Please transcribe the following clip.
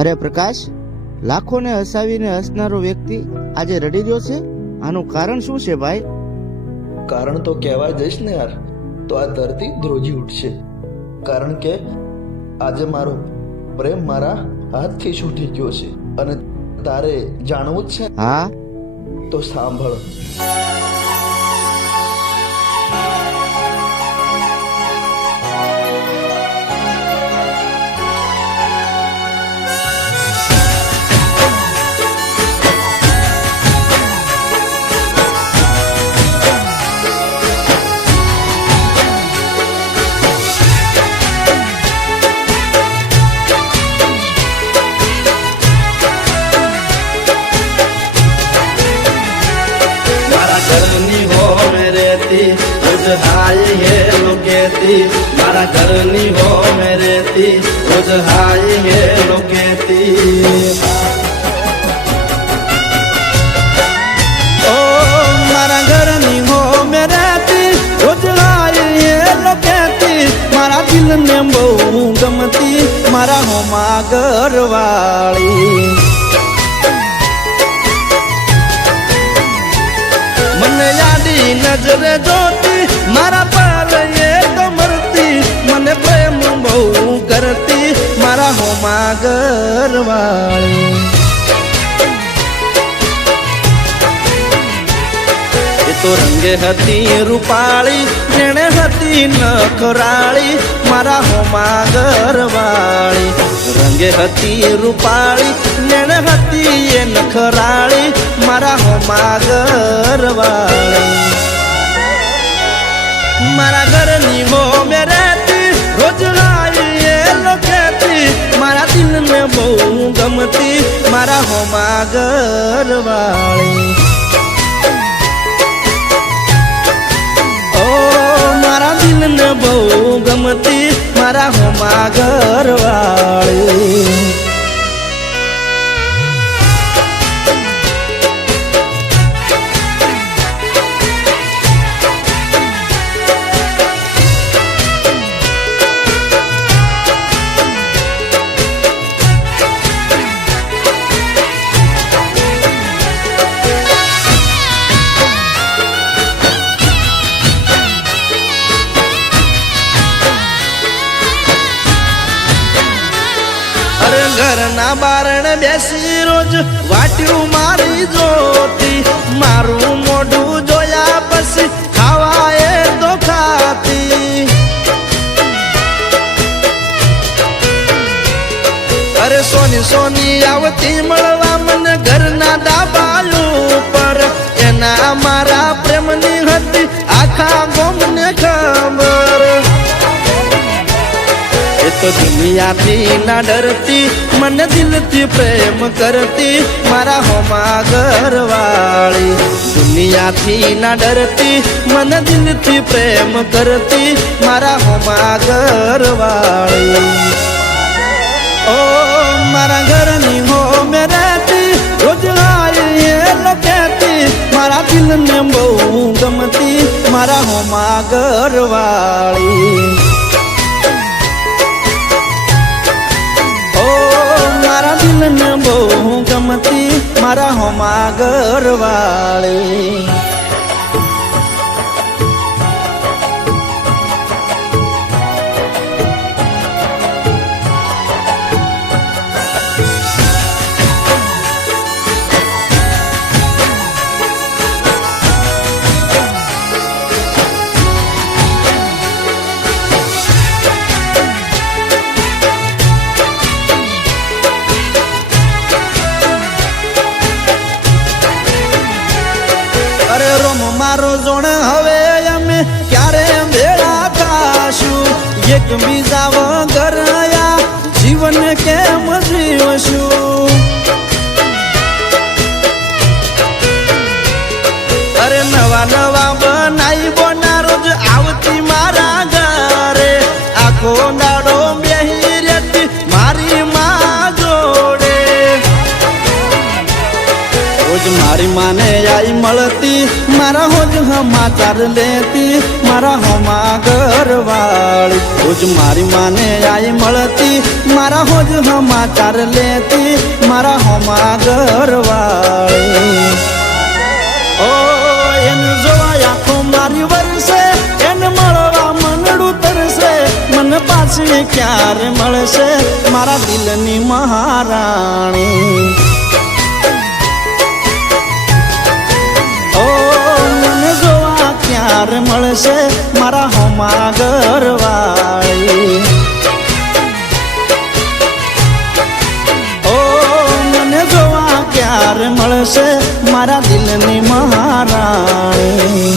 અરે પ્રકાશ, લાખોને હસાવીને હસનારો વ્યક્તિ આજે રડી રહ્યો છે. આનું કારણ શું છે ભાઈ? કારણ તો કહેવા જઈશ ને યાર તો આ ધરતી ધ્રુજી ઉઠશે. કારણ કે આજે મારો પ્રેમ મારા હાથથી છૂટી ગયો છે. અને તારે જાણવું જ છે? હા. તો સાંભળ. हाय ये लोकेती मारा घरनी हो मेरे ती रोज हाय ये लोकेती ओ मारा घरनी हो मेरे ती रोज हाय ये लोकेती मारा दिल ने बहु गमती मारा हो मागर वाली मन यादी नजर जोती मारा पाल ये तो मरती मने प्रेम बहु करती मारा हो मागर वाली ये तो रंगे हती रूपाली नेणे हती नखराली मारा हो मागर वाली रंगे हती रूपाली नेणे हती ये नखराली मारा हो मागर वाली मारा घर नी हो मेरे ती रोज आई ये लोकेती मारा दिल में बहु गमती मारा हो मागर वाली ओ मारा दिल में बहु गमती मारा हो मागर वाली घरना बारण बेसी रोज वाट्यू मारी जोती मारू मोढू जोया पसी खावाए तो खाती अरे सोनी सोनी आवती मळवा मन घरना दाबालू पर एना मारा प्रेमनी हती आखा गोमने खबर तो दुनिया थी ना डरती मन दिल थी प्रेम करती मारा हो मागर वाली दुनिया थी ना डरती मन दिल थी प्रेम करती मारा हो मागर वाली ओ मारा घर नी हो मेरे ती रोज आई ये लोकेती मारा दिल में बहु गमती मारा हो मागर वाली मारा दिल ने बहु गमती मारा हो मागर वाली मारो जोण हवे अमे क्यारे भेड़ा थाशु एक बीजा वगर या जीवन केम जीवशु अरे नवा नवा बनाई बोना रोज आवती मारा घरे आखो नाडो बेही रेती मारी माँ जोड़े रोज मारी माने आई मलती मारा हो समाचार लेती मारा हो मागर वाली रोज રોજ મારી માને આઈ મળતી, મારા હોજ સમાચાર લેતી, મારા હોમા ઘરવાળી. ઓ એને જોવા આંખો મારી વરસે, એને મળવા મનડું તરસે, મને પાછી ક્યારે મળશે મારા દિલની મહારાણી. ઓ મને જોવા ક્યારે મળશે મારા હોમા ઘરવાળી. ઓ મને જોવા ક્યારે મળશે મારા દિલની મહારાણી.